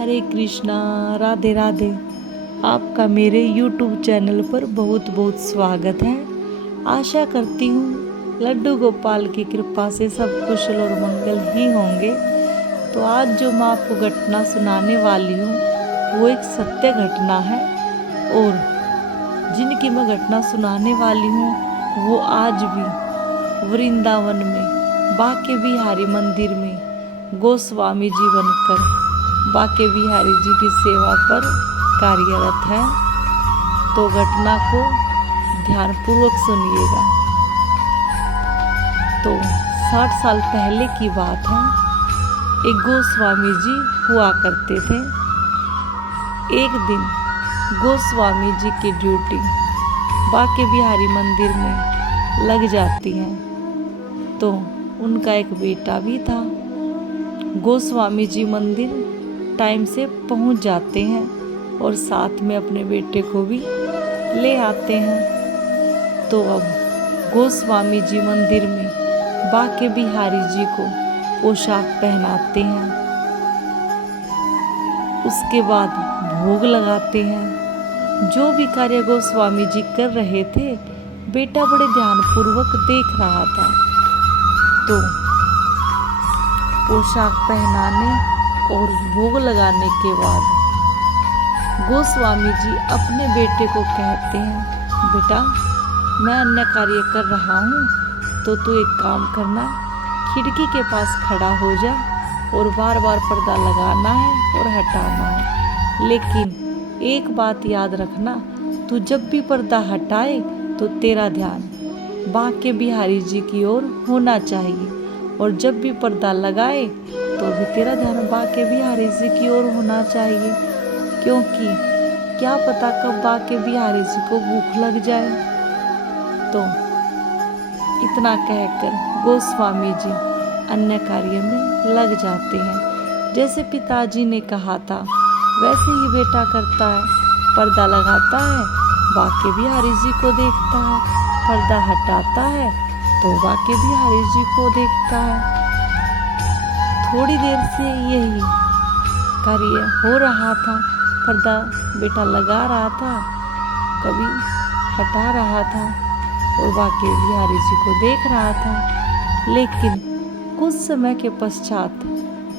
हरे कृष्णा, राधे राधे। आपका मेरे YouTube channel पर बहुत बहुत स्वागत है। आशा करती हूँ लड्डू गोपाल की कृपा से सब कुशल और मंगल ही होंगे। तो आज जो मैं आपको घटना सुनाने वाली हूँ वो एक सत्य घटना है, और जिनकी मैं घटना सुनाने वाली हूँ वो आज भी वृंदावन में बाके बिहारी मंदिर में गोस्वामी जी बनकर बाके बिहारी जी की सेवा पर कार्यरत है। तो घटना को ध्यानपूर्वक सुनिएगा। तो 60 साल पहले की बात है। एक गोस्वामी जी हुआ करते थे। एक दिन गोस्वामी जी की ड्यूटी बाके बिहारी मंदिर में लग जाती है। तो उनका एक बेटा भी था। गोस्वामी जी मंदिर टाइम से पहुंच जाते हैं और साथ में अपने बेटे को भी ले आते हैं। तो अब गोस्वामी जी मंदिर में बाके बिहारी जी को पोशाक पहनाते हैं, उसके बाद भोग लगाते हैं। जो भी कार्य गोस्वामी जी कर रहे थे बेटा बड़े ध्यानपूर्वक देख रहा था। तो पोशाक पहनाने और भोग लगाने के बाद गोस्वामी जी अपने बेटे को कहते हैं, बेटा मैं अन्य कार्य कर रहा हूँ, तो तू एक काम करना, खिड़की के पास खड़ा हो जा और बार बार पर्दा लगाना है और हटाना है। लेकिन एक बात याद रखना, तू जब भी पर्दा हटाए तो तेरा ध्यान बाके बिहारी जी की ओर होना चाहिए, और जब भी पर्दा लगाए तो भी तेरा ध्यान बाके बिहारी जी की ओर होना चाहिए, क्योंकि क्या पता कब बाके बिहारी जी को भूख लग जाए। तो इतना कहकर गोस्वामी जी अन्य कार्य में लग जाते हैं। जैसे पिताजी ने कहा था वैसे ही बेटा करता है। पर्दा लगाता है, बाके बिहारी जी को देखता है, पर्दा हटाता है तो बाके बिहारी जी को देखता है। थोड़ी देर से यही कार्य हो रहा था। पर्दा बेटा लगा रहा था, कभी हटा रहा था और बाके बिहारी जी को देख रहा था। लेकिन कुछ समय के पश्चात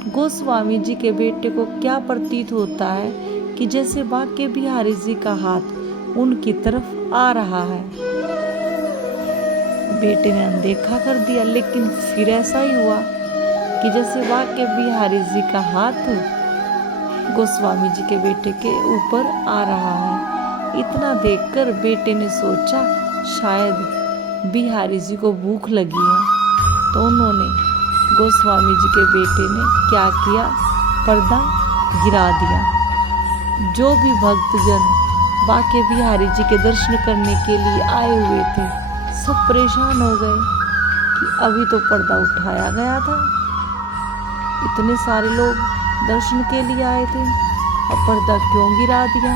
गोस्वामी जी के बेटे को क्या प्रतीत होता है कि जैसे बाके बिहारी जी का हाथ उनकी तरफ आ रहा है। बेटे ने अनदेखा कर दिया, लेकिन फिर ऐसा ही हुआ कि जैसे बाके बिहारी जी का हाथ गोस्वामी जी के बेटे के ऊपर आ रहा है। इतना देखकर बेटे ने सोचा शायद बिहारी जी को भूख लगी है। तो उन्होंने गोस्वामी जी के बेटे ने क्या किया, पर्दा गिरा दिया। जो भी भक्तजन बाके बिहारी जी के दर्शन करने के लिए आए हुए थे सब परेशान हो गए कि अभी तो पर्दा उठाया गया था, इतने सारे लोग दर्शन के लिए आए थे, अब पर्दा क्यों गिरा दिया।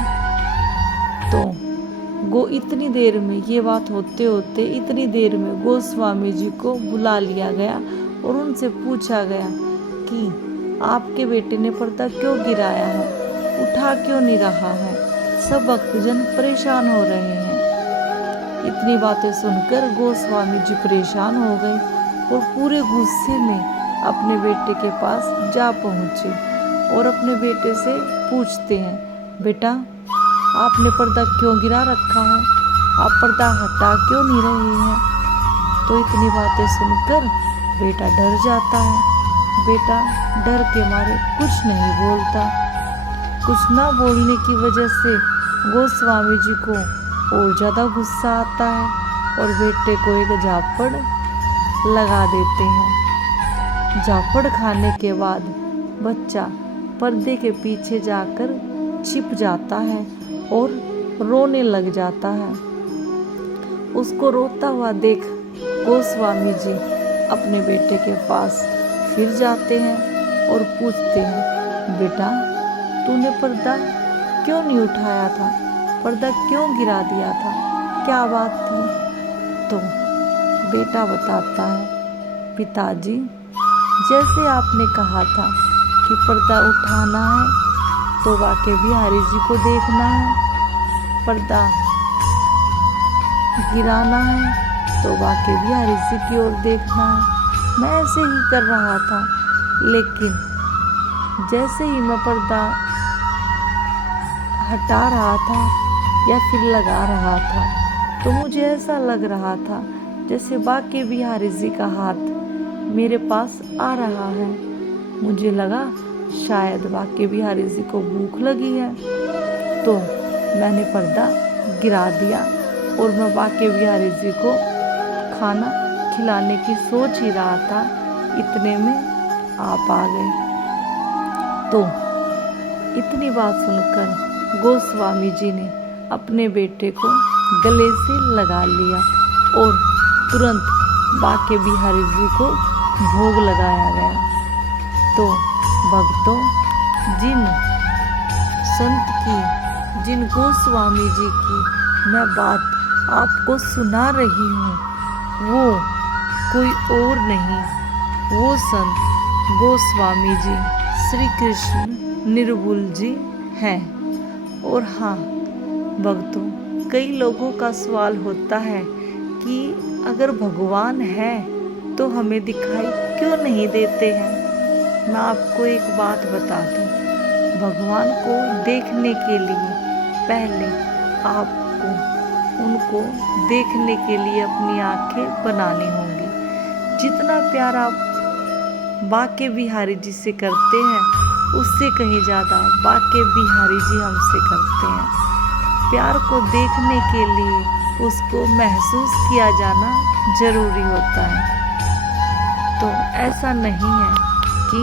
तो इतनी देर में ये बात होते होते इतनी देर में गोस्वामी जी को बुला लिया गया और उनसे पूछा गया कि आपके बेटे ने पर्दा क्यों गिराया है, उठा क्यों नहीं रहा है, सब भक्तजन परेशान हो रहे हैं। इतनी बातें सुनकर गोस्वामी जी परेशान हो गए और पूरे गुस्से में अपने बेटे के पास जा पहुँचे और अपने बेटे से पूछते हैं, बेटा आपने पर्दा क्यों गिरा रखा है, आप पर्दा हटा क्यों नहीं रहे हैं। तो इतनी बातें सुनकर बेटा डर जाता है। बेटा डर के मारे कुछ नहीं बोलता। कुछ ना बोलने की वजह से गोस्वामी जी को और ज़्यादा गुस्सा आता है और बेटे को एक झापड़ लगा देते हैं। झापड़ खाने के बाद बच्चा पर्दे के पीछे जाकर छिप जाता है और रोने लग जाता है। उसको रोता हुआ देख गोस्वामी जी अपने बेटे के पास फिर जाते हैं और पूछते हैं, बेटा तूने पर्दा क्यों नहीं उठाया था, पर्दा क्यों गिरा दिया था, क्या बात थी। तो बेटा बताता है, पिताजी जैसे आपने कहा था कि पर्दा उठाना है तो बाके बिहारी जी को देखना है, पर्दा गिराना है तो बाके बिहारी जी की ओर देखना है। मैं ऐसे ही कर रहा था, लेकिन जैसे ही मैं पर्दा हटा रहा था या फिर लगा रहा था, तो मुझे ऐसा लग रहा था जैसे बाके बिहारी जी का हाथ मेरे पास आ रहा है। मुझे लगा शायद बाके बिहारी जी को भूख लगी है, तो मैंने पर्दा गिरा दिया और मैं बाके बिहारी जी को खाना खिलाने की सोच ही रहा था, इतने में आप आ गए। तो इतनी बात सुनकर गोस्वामी जी ने अपने बेटे को गले से लगा लिया और तुरंत बाके बिहारी जी को भोग लगाया गया। तो भक्तों, जिन संत की, जिन गोस्वामी जी की मैं बात आपको सुना रही हूँ, वो कोई और नहीं, वो संत गोस्वामी जी श्री कृष्ण निर्भुल जी हैं। और हाँ भक्तों, कई लोगों का सवाल होता है कि अगर भगवान है तो हमें दिखाई क्यों नहीं देते हैं। मैं आपको एक बात बता दूं, भगवान को देखने के लिए पहले आपको उनको देखने के लिए अपनी आंखें बनानी होंगी। जितना प्यार आप बाके बिहारी जी से करते हैं, उससे कहीं ज़्यादा बाके बिहारी जी हमसे करते हैं। प्यार को देखने के लिए उसको महसूस किया जाना जरूरी होता है। तो ऐसा नहीं है कि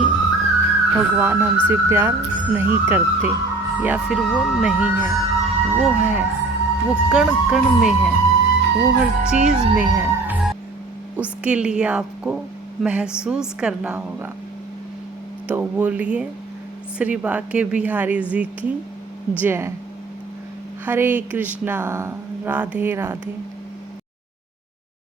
भगवान हमसे प्यार नहीं करते या फिर वो नहीं है, वो है, वो कण कण में है, वो हर चीज़ में है। उसके लिए आपको महसूस करना होगा। तो बोलिए श्री बाके बिहारी जी की जय। हरे कृष्णा, राधे राधे।